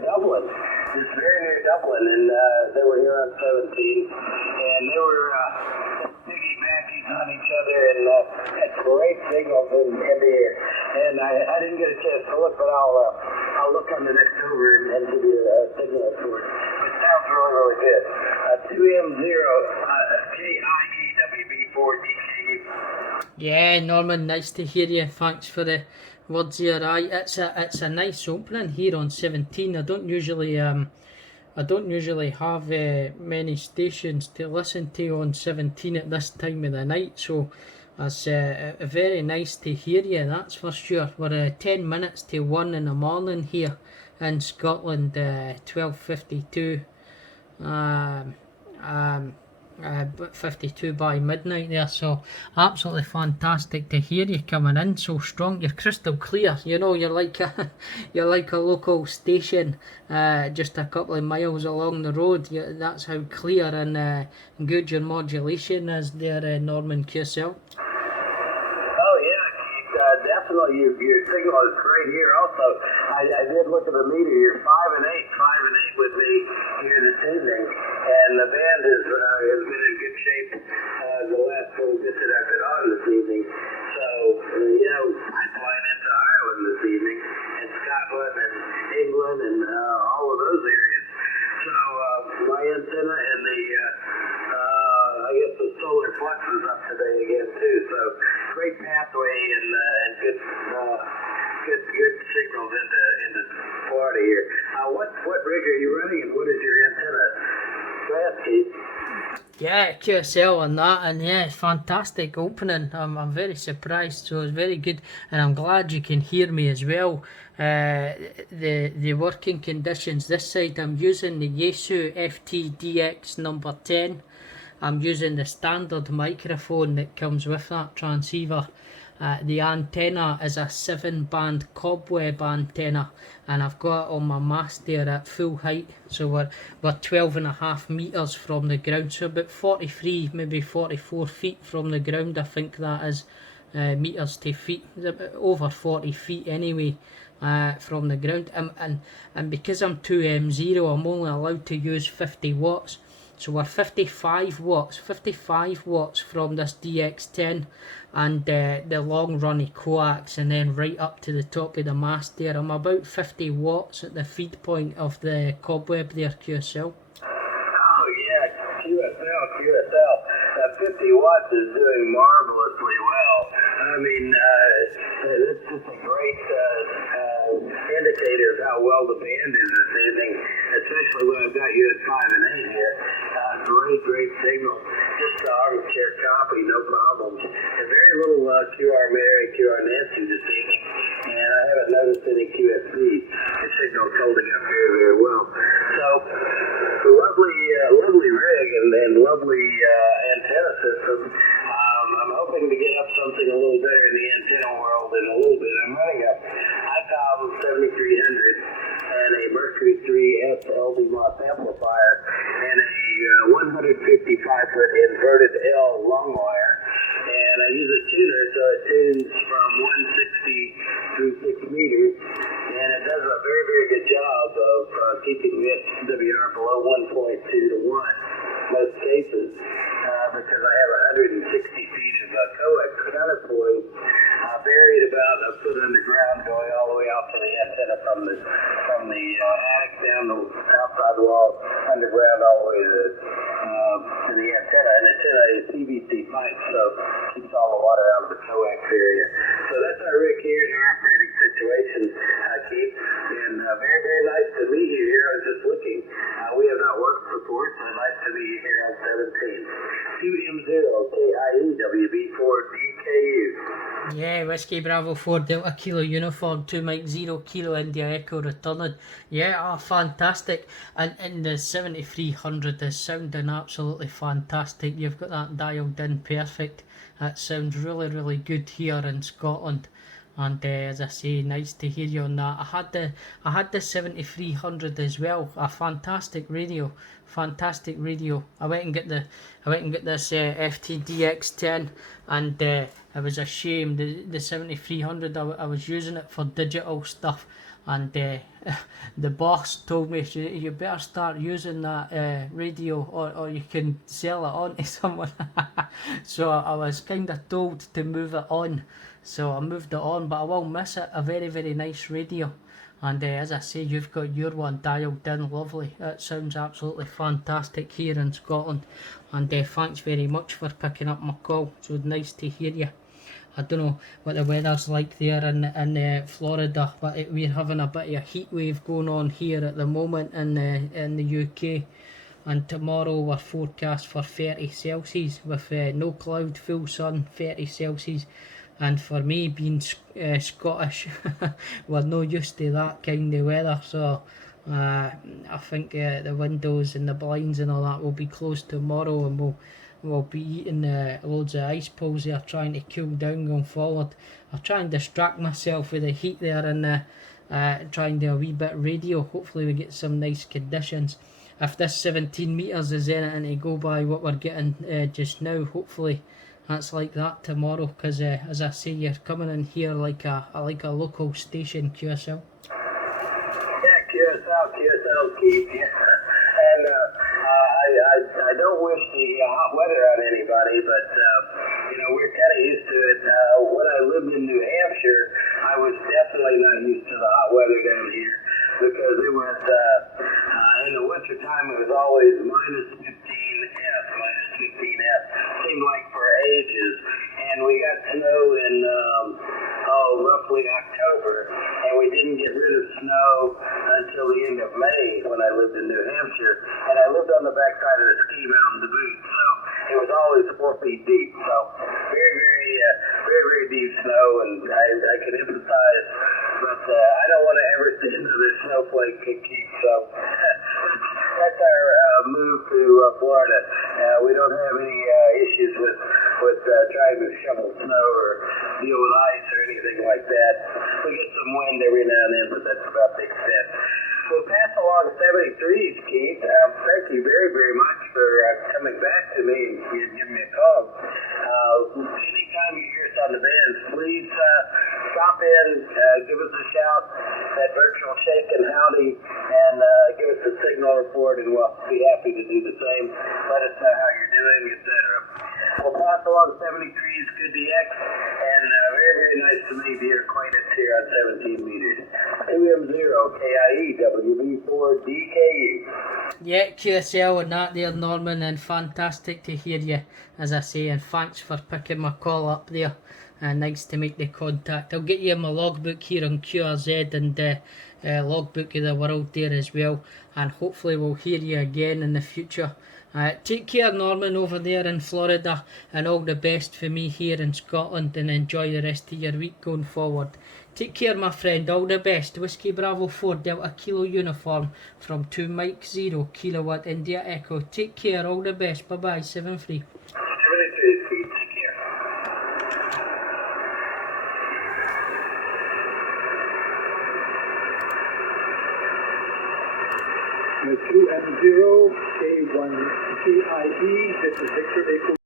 Dublin, just very near Dublin, and they were here on 17, and they were piggybacking on each other and had great signals in the air. And I didn't get a chance to look, but I'll look on the next over and give you a signal for it. It sounds really, really good. 2M0 KIE WB4DKU. Yeah, Norman, nice to hear you. Thanks for the words here. It's a nice opening here on 17. I don't usually have many stations to listen to on 17 at this time of the night, so it's very nice to hear you, that's for sure. We're 10 minutes to 1 in the morning here in Scotland, 12:52. 52 by midnight there, so absolutely fantastic to hear you coming in so strong. You're crystal clear, you know, you're like a local station just a couple of miles along the road. That's how clear and good your modulation is there, Norman QSL. Oh yeah, Keith, definitely your signal is great here. Also, I did look at the meter here, 5 and 8 with me here this evening, and the band has been in good shape the last little bit that I've been on this evening. So, I'm flying into Ireland this evening, and Scotland and England and all of those areas. So my antenna and I guess the solar flux is up today again too. So great pathway and good signals into Florida here. What rig are you running and what is your antenna? Go ahead, Keith. Yeah, QSL on that, and yeah, fantastic opening. I'm very surprised, so it's very good, and I'm glad you can hear me as well. The working conditions this side, I'm using the Yaesu FT-DX number 10. I'm using the standard microphone that comes with that transceiver. The antenna is a 7-band cobweb antenna, and I've got it on my mast there at full height, so we're 12.5 meters from the ground, so about 43, maybe 44 feet from the ground, I think that is, meters to feet, over 40 feet anyway, from the ground, and because I'm 2M0, I'm only allowed to use 50 watts. So we're 55 watts from this DX10 and the long runny coax, and then right up to the top of the mast there. I'm about 50 watts at the feed point of the cobweb there, QSL. Oh yeah, QSL. 50 watts is doing marvelously well. I mean, that's just a great indicator of how well the band is this evening, especially when I've got you at 5 and 8 here. Great signal. Just armchair copy, no problems. And very little QR Mary, QR Nancy this evening, and I haven't noticed any QSB. The signal's holding up very, very well. So, lovely rig and lovely antenna system. I'm hoping to get up something a little better in the antenna world in a little bit. I'm running a ICOM 7300 and a Mercury 3 SLD MOS amplifier and a 155-foot inverted L long wire. And I use a tuner, so it tunes from 160 through 6 meters, and it does a very, very good job of keeping the SWR below 1.2 to 1 most cases, because I have 160 feet of coax counterpoise buried about a foot underground, going all the way out to the antenna from the attic down the outside wall, underground all the way to the antenna. And antenna is PVC pipe, so keeps all the water out of the coax area. So that's our rig here in our operating situation, Keith. And very, very nice to meet you here. I was just looking. We have not worked before, so nice to meet you here on 17. 2M0 KIE WB4DKU. Yeah, Whiskey Bravo 4 Delta Kilo Uniform 2 Mike 0 Kilo India Echo returning. Yeah, fantastic. And the 7300 is sounding absolutely fantastic. You've got that dialed in perfect. That sounds really, really good here in Scotland. And as I say, nice to hear you on that. I had the 7300 as well. A fantastic radio. I went and get this FTDX10, and it was a shame. The 7300, I was using it for digital stuff, and the boss told me, you better start using that radio, or you can sell it on to someone. So I was kind of told to move it on, so I moved it on, but I will miss it. A very, very nice radio. And as I say, you've got your one dialed in, lovely. It sounds absolutely fantastic here in Scotland. And thanks very much for picking up my call. So nice to hear you. I don't know what the weather's like there in Florida, but we're having a bit of a heat wave going on here at the moment in the UK. And tomorrow we're forecast for 30 Celsius with no cloud, full sun, 30 Celsius. And for me, being Scottish, we're no used to that kind of weather, so I think the windows and the blinds and all that will be closed tomorrow, and we'll be eating loads of ice poles there, trying to cool down going forward. I'll try and distract myself with the heat there, and try and do a wee bit of radio. Hopefully we get some nice conditions. If this 17 metres is anything to go by what we're getting just now, hopefully that's like that tomorrow, because as I say, you're coming in here like a local station, QSL. Yeah, QSL, Keith. Yeah. And I don't wish the hot weather on anybody, but we're kind of used to it. When I lived in New Hampshire, I was definitely not used to the hot weather down here, because it was in the winter time it was always minus 15 F. Seemed like for ages, and we got snow in roughly October, and we didn't get rid of snow until the end of May when I lived in New Hampshire, and I lived on the backside of the ski mountain to boot, so it was always 4 feet deep, so very deep snow, and I can emphasize, but I don't want to ever see another snowflake keep, so that's our move to Florida. We don't have any issues with trying to shovel snow or deal with ice or anything like that. We get some wind every now and then, but that's about the extent. We'll pass along 73s, Keith. Thank you very much for coming back to me and giving me a call. Anytime you hear us on the bands, please stop in, give us a shout, that virtual shake and howdy, and give us a signal report, and we'll be happy to do the same. Let us know how you're doing, etc. We'll pass along 73's Good DX, and very nice to meet your acquaintance here on 17 meters. 2M0KIE WB4DKU. Yeah, QSL and that there, Norman, and fantastic to hear you, as I say, and thanks for picking my call up there. Nice to make the contact. I'll get you my logbook here on QRZ and logbook of the world there as well, and hopefully we'll hear you again in the future. Take care, Norman, over there in Florida, and all the best for me here in Scotland, and enjoy the rest of your week going forward. Take care, my friend, all the best. Whiskey Bravo 4 Delta Kilo uniform from 2 Mike 0 Kilowatt India Echo. Take care, all the best. Bye bye, 7-3. 73, Pete. Take care. With 2M0K1CIE, this is Victor Echo.